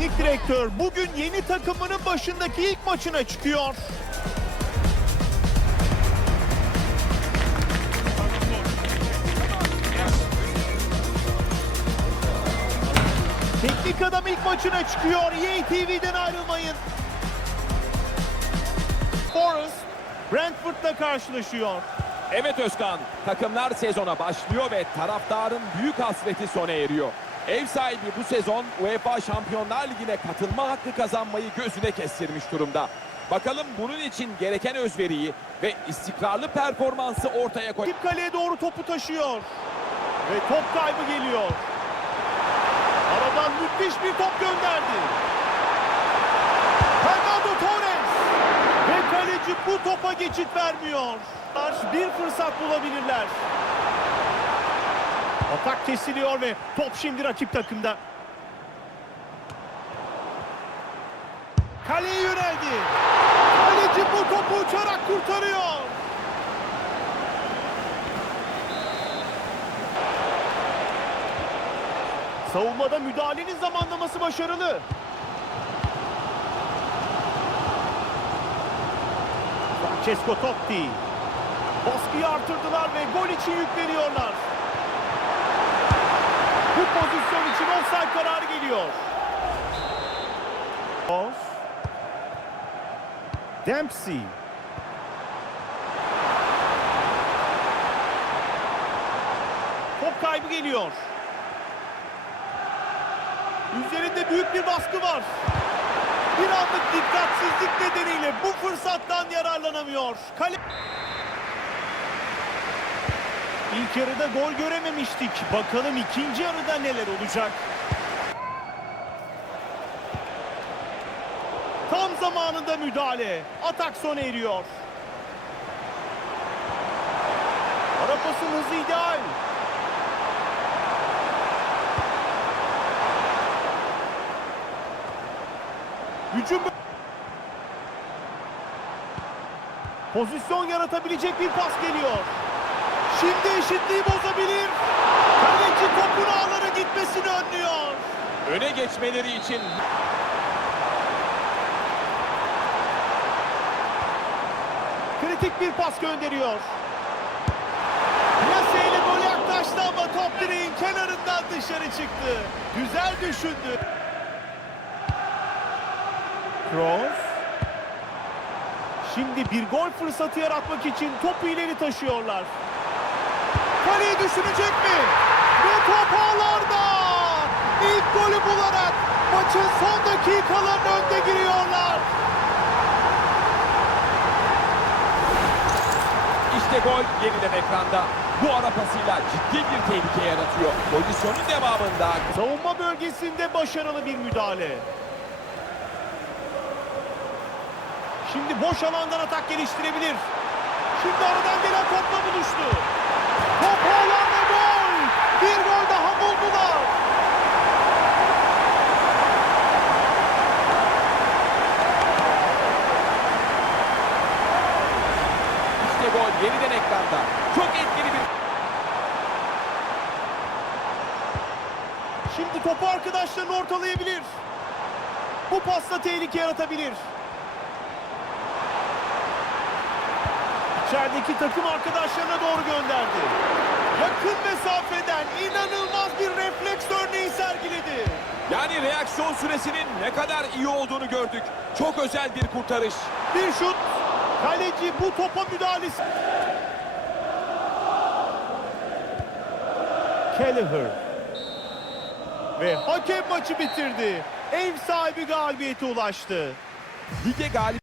teknik direktör bugün yeni takımının başındaki ilk maçına çıkıyor. Teknik adam ilk maçına çıkıyor. EA TV'den ayrılmayın. Forrest Brentford'la karşılaşıyor. Evet Özkan, takımlar sezona başlıyor ve taraftarın büyük hasreti sona eriyor. Ev sahibi bu sezon UEFA Şampiyonlar Ligi'ne katılma hakkı kazanmayı gözüne kestirmiş durumda. Bakalım bunun için gereken özveriyi ve istikrarlı performansı ortaya koy. Kaleye doğru topu taşıyor. Ve top kaybı geliyor. Aradan müthiş bir top gönderdi. Fernando Torres. Ve kaleci bu topa geçit vermiyor. Bir fırsat bulabilirler. Atak kesiliyor ve top şimdi rakip takımda. Kaleye yöneldi. Kaleci bu topu uçarak kurtarıyor. Savunmada müdahalenin zamanlaması başarılı. Francesco Totti. Baskıyı artırdılar ve gol için yükleniyorlar. Bu pozisyon için offside kararı geliyor. Dempsey. Top kaybı geliyor. Üzerinde büyük bir baskı var. Bir anlık dikkatsizlik nedeniyle bu fırsattan yararlanamıyor. Kale... İlk yarıda gol görememiştik. Bakalım ikinci yarıda neler olacak. Tam zamanında müdahale. Atak sona eriyor. Ara pasın hızı ideal. Hücum Pozisyon yaratabilecek bir pas geliyor. Şimdi eşitliği bozabilir. Kaleci topun ağlara gitmesini önlüyor. Öne geçmeleri için Kritik bir pas gönderiyor. Plase ile gol yaklaştı ama top direğin kenarından dışarı çıktı. Güzel düşündü. Kroos. Şimdi bir gol fırsatı yaratmak için topu ileri taşıyorlar. Kaleyi düşünecek mi? Ve top ağlarda. İlk golü bularak maçın son dakikalarının önde giriyorlar. işte gol yeniden ekranda. Bu ara pasıyla ciddi bir tehlike yaratıyor. Pozisyonun devamında Savunma bölgesinde başarılı bir müdahale. Şimdi boş alandan atak geliştirebilir. Şimdi aradan gelen topla buluştu. Top ağlarda gol. Bir gol daha buldular. işte gol yeniden ekranda. Çok etkili bir Şimdi topu arkadaşlarını ortalayabilir. Bu pasla tehlike yaratabilir. İçerideki takım arkadaşlarına doğru gönderdi. Yakın mesafeden inanılmaz bir refleks örneği sergiledi. Yani reaksiyon süresinin ne kadar iyi olduğunu gördük. Çok özel bir kurtarış. Bir şut. Kaleci bu topa müdahalesi. Kelleher. Ve hakem maçı bitirdi. Ev sahibi galibiyete ulaştı. Lige galip